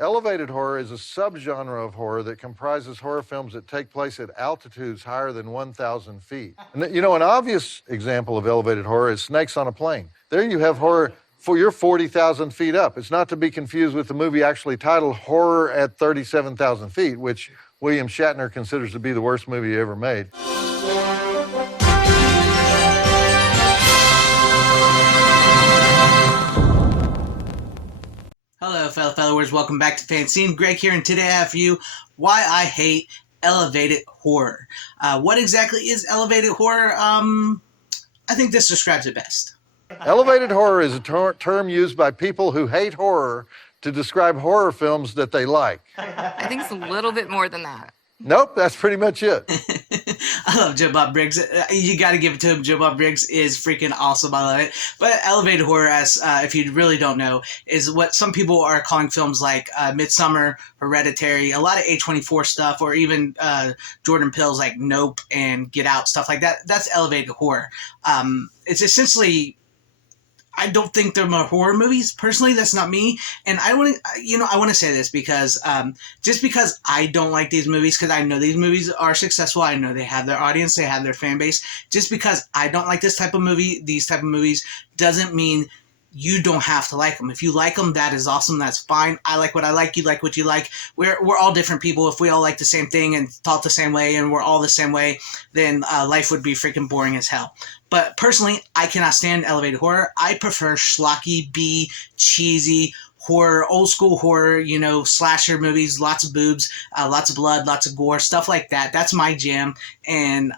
Elevated horror is a subgenre of horror that comprises horror films that take place at altitudes higher than 1,000 feet. And you know, an obvious example of elevated horror is Snakes on a Plane. There you have horror for you're 40,000 feet up. It's not to be confused with the movie actually titled Horror at 37,000 Feet, which William Shatner considers to be the worst movie he ever made. Hello, fellow followers. Welcome back to FanZcene. Greg here, and today I have for you why I hate elevated horror. What exactly is elevated horror? I think this describes it best. Elevated horror is a term used by people who hate horror to describe horror films that they like. I think it's a little bit more than that. Nope, that's pretty much it. I love Joe Bob Briggs. You got to give it to him. Joe Bob Briggs is freaking awesome. I love it. But elevated horror, as if you really don't know, is what some people are calling films like Midsommar, Hereditary, a lot of A24 stuff, or even Jordan Peele's like Nope and Get Out, stuff like that. That's elevated horror. It's essentially, I don't think they're more horror movies. Personally, that's not me. And I want to say this because just because I don't like these movies, because I know these movies are successful, I know they have their audience, they have their fan base. Just because I don't like this type of movie, these type of movies, doesn't mean you don't have to like them. If you like them, that is awesome. That's fine. I like what I like. You like what you like. We're all different people. If we all like the same thing and thought the same way and we're all the same way, then life would be freaking boring as hell. But personally, I cannot stand elevated horror. I prefer schlocky, B, cheesy horror, old school horror, slasher movies, lots of boobs, lots of blood, lots of gore, stuff like that. That's my jam. And,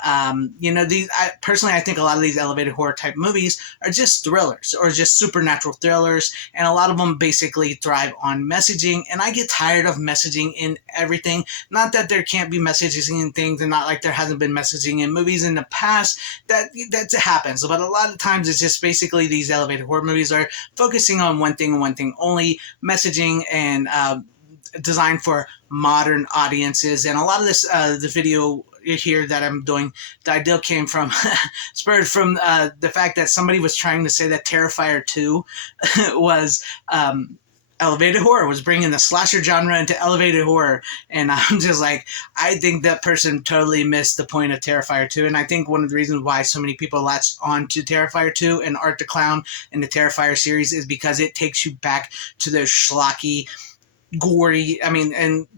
personally, I think a lot of these elevated horror type movies are just thrillers or just supernatural thrillers. And a lot of them basically thrive on messaging. And I get tired of messaging in everything. Not that there can't be messaging in things, and not like there hasn't been messaging in movies in the past. That happens. But a lot of times it's just basically these elevated horror movies are focusing on one thing and one thing only, messaging and designed for modern audiences. And a lot of this, the video here that I'm doing, the idea came from, spurred from the fact that somebody was trying to say that Terrifier 2 was elevated horror, was bringing the slasher genre into elevated horror. And I'm just like, I think that person totally missed the point of Terrifier 2. And I think one of the reasons why so many people latched on to Terrifier 2 and Art the Clown and the Terrifier series is because it takes you back to those schlocky, gory, and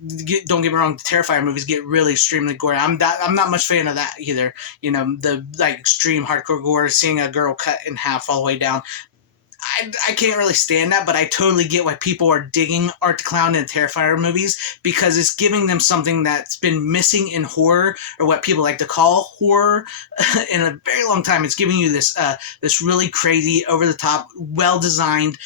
don't get me wrong, the Terrifier movies get really extremely gory. I'm not much fan of that either. The like extreme hardcore gore, seeing a girl cut in half all the way down. I can't really stand that, but I totally get why people are digging Art the Clown and Terrifier movies, because it's giving them something that's been missing in horror, or what people like to call horror, in a very long time. It's giving you this really crazy, over-the-top, well-designed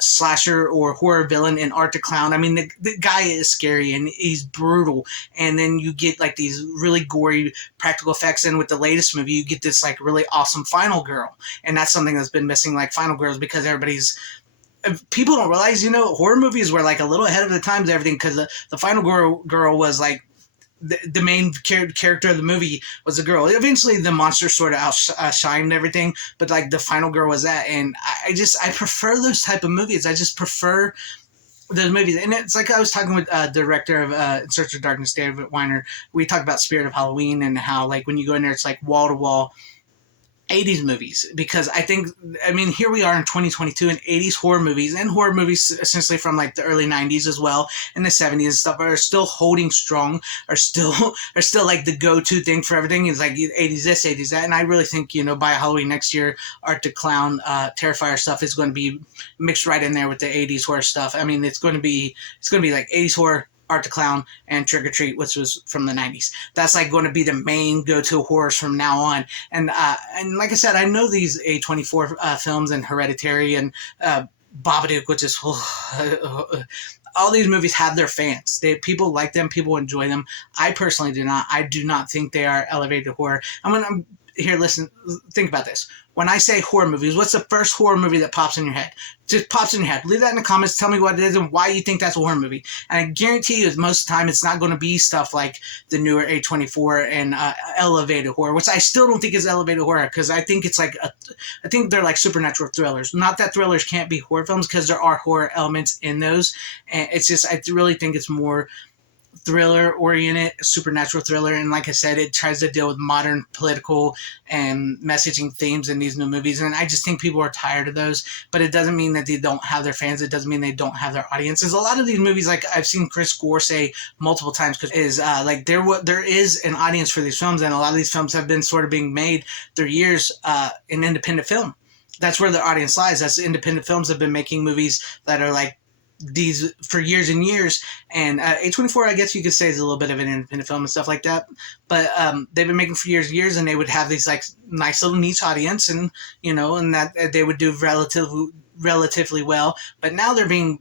slasher or horror villain in Art the Clown. The guy is scary and he's brutal, and then you get like these really gory practical effects, and with the latest movie you get this like really awesome Final Girl, and that's something that's been missing, like Final Girls, because people don't realize, horror movies were like a little ahead of the times, everything, because the Final Girl was like the main character of the movie was a girl. Eventually the monster sort of outshined everything, but like the Final Girl was that. And I prefer those type of movies. I just prefer those movies. And it's like I was talking with the director of In Search of Darkness, David Weiner. We talked about Spirit of Halloween and how like when you go in there it's like wall to wall 80s movies, because here we are in 2022, and 80s horror movies, and horror movies essentially from like the early 90s as well, and the 70s and stuff, are still holding strong, are still like the go-to thing for everything. It's like 80s this, 80s that. And I really think, by Halloween next year, Art the Clown, Terrifier stuff is going to be mixed right in there with the 80s horror stuff. It's going to be like 80s horror, Art the Clown, and Trick or Treat, which was from the 90s. That's like going to be the main go-to horrors from now on. And like I said, I know these A24 films and Hereditary and Babadook, which is all these movies have their fans. People like them, people enjoy them. I personally do not. I do not think they are elevated horror. Here, listen, think about this. when I say horror movies, what's the first horror movie that pops in your head? Just pops in your head. Leave that in the comments. Tell me what it is and why you think that's a horror movie. And I guarantee you, most of the time, it's not going to be stuff like the newer A24 and elevated horror, which I still don't think is elevated horror, because I think it's like I think they're like supernatural thrillers. Not that thrillers can't be horror films, because there are horror elements in those. And it's just, I really think it's more thriller oriented, supernatural thriller, and like I said, it tries to deal with modern political and messaging themes in these new movies, and I just think people are tired of those. But it doesn't mean that they don't have their fans. It doesn't mean they don't have their audiences. A lot of these movies, like I've seen Chris Gore say multiple times, is like there is an audience for these films, and a lot of these films have been sort of being made through years in independent film. That's where their audience lies. That's independent films have been making movies that are like these for years and years. And A24, I guess you could say, is a little bit of an independent film and stuff like that, but they've been making for years and years, and they would have these like nice little niche audience, and and that they would do relatively well. But now they're being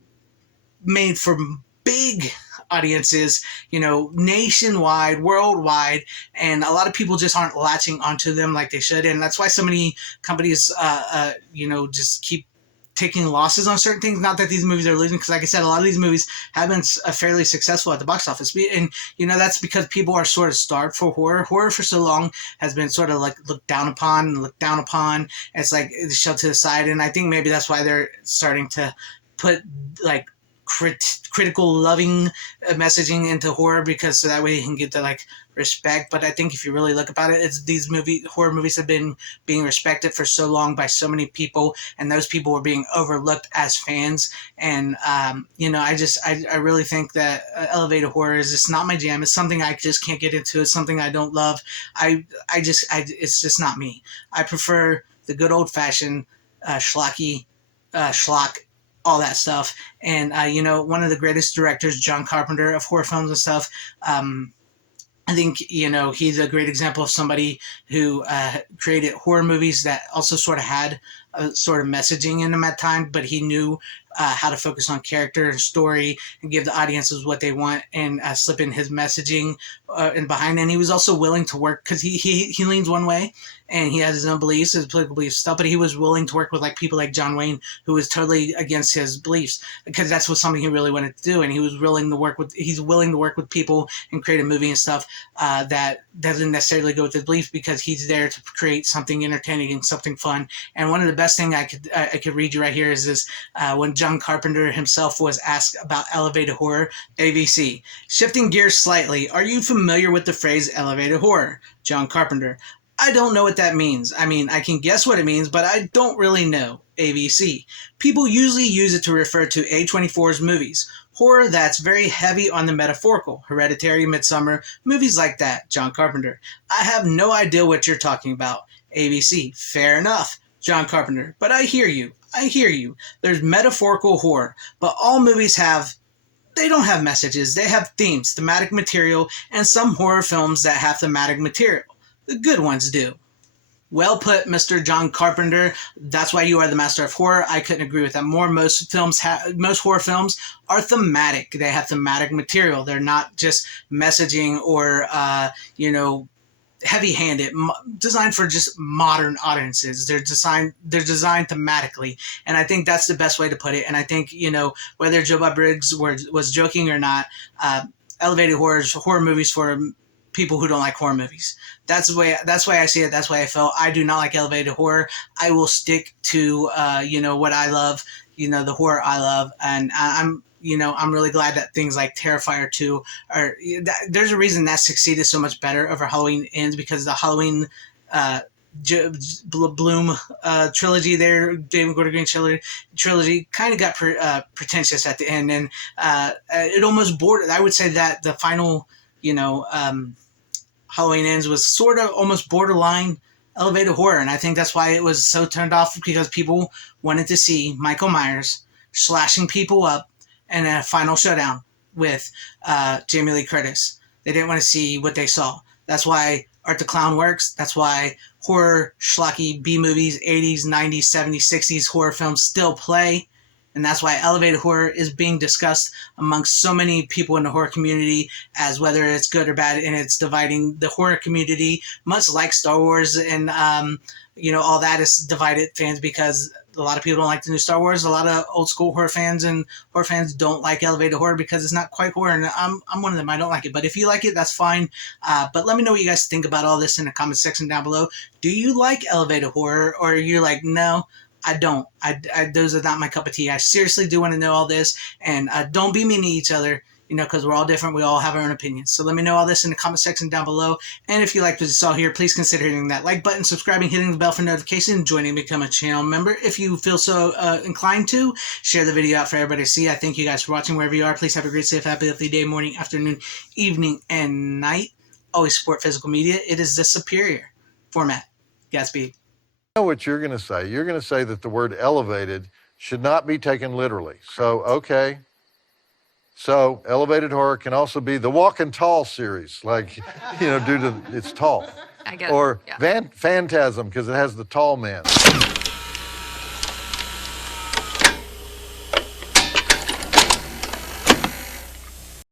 made for big audiences, nationwide, worldwide, and a lot of people just aren't latching onto them like they should. And that's why so many companies just keep taking losses on certain things. Not that these movies are losing, because like I said, a lot of these movies have been fairly successful at the box office, and that's because people are sort of starved for horror. Horror for so long has been sort of like looked down upon. It's like it's shoved to the side, and I think maybe that's why they're starting to put like critical, loving messaging into horror, because so that way you can get the like respect. But I think if you really look about it, it's these horror movies have been being respected for so long by so many people, and those people were being overlooked as fans. And I really think that elevated horror is just not my jam. It's something I just can't get into. It's something I don't love. It's just not me. I prefer the good old fashioned schlocky schlock, all that stuff. And one of the greatest directors, John Carpenter, of horror films and stuff, I think he's a great example of somebody who created horror movies that also sort of had a sort of messaging in them at times, but he knew how to focus on character and story and give the audiences what they want, and slip in his messaging and behind it. And he was also willing to work, because he leans one way and he has his own beliefs, his political beliefs stuff, but he was willing to work with like people like John Wayne, who was totally against his beliefs, because that's what something he really wanted to do. And he's willing to work with people and create a movie and stuff that doesn't necessarily go with his beliefs, because he's there to create something entertaining and something fun. And one of the best thing I could read you right here is this, when John Carpenter himself was asked about elevated horror, ABC. Shifting gears slightly, are you familiar with the phrase elevated horror? John Carpenter. I don't know what that means. I mean, I can guess what it means, but I don't really know. ABC. People usually use it to refer to A24's movies. Horror that's very heavy on the metaphorical. Hereditary, Midsummer, movies like that. John Carpenter. I have no idea what you're talking about. ABC. Fair enough. John Carpenter. But I hear you. There's metaphorical horror, but all movies they don't have messages. They have themes, thematic material, and some horror films that have thematic material. The good ones do. Well put, Mr. John Carpenter. That's why you are the master of horror. I couldn't agree with that more. Most horror films are thematic. They have thematic material. They're not just messaging or heavy-handed, designed for just modern audiences. They're designed thematically, and I think that's the best way to put it. And I think whether Joe Bob Briggs was joking or not, elevated horror movies for people who don't like horror movies. That's why I see it. That's why I felt. I do not like elevated horror. I will stick to what I love, the horror I love, and I'm really glad that things like Terrifier 2 there's a reason that succeeded so much better over Halloween Ends, because the Halloween Bloom trilogy there, David Gordon Green trilogy kind of got pretentious at the end, and it almost bordered. I would say that the final, Halloween Ends was sort of almost borderline elevated horror, and I think that's why it was so turned off, because people wanted to see Michael Myers slashing people up in a final showdown with Jamie Lee Curtis. They didn't want to see what they saw. That's why Art the Clown works. That's why horror, schlocky B-movies, 80s, 90s, 70s, 60s horror films still play. And that's why elevated horror is being discussed amongst so many people in the horror community as whether it's good or bad, and it's dividing the horror community, much like Star Wars and all that is divided fans because a lot of people don't like the new Star Wars. A lot of old school horror fans and horror fans don't like elevated horror because it's not quite horror, and I'm one of them. I don't like it, but if you like it, that's fine. But let me know what you guys think about all this in the comment section down below. Do you like elevated horror, or are you like, no, I don't. Those are not my cup of tea. I seriously do want to know all this, and don't be mean to each other, because we're all different. We all have our own opinions. So let me know all this in the comment section down below. And if you liked what you saw here, please consider hitting that like button, subscribing, hitting the bell for notifications, joining, become a channel member. If you feel so inclined to, share the video out for everybody to see. I thank you guys for watching wherever you are. Please have a great, safe, happy, healthy day, morning, afternoon, evening, and night. Always support physical media. It is the superior format. Godspeed. I know what you're going to say. You're going to say that the word elevated should not be taken literally. So, okay. So, elevated horror can also be the Walking Tall series, like, due to it's tall. I get it. Or Yeah. Phantasm, because it has the tall man.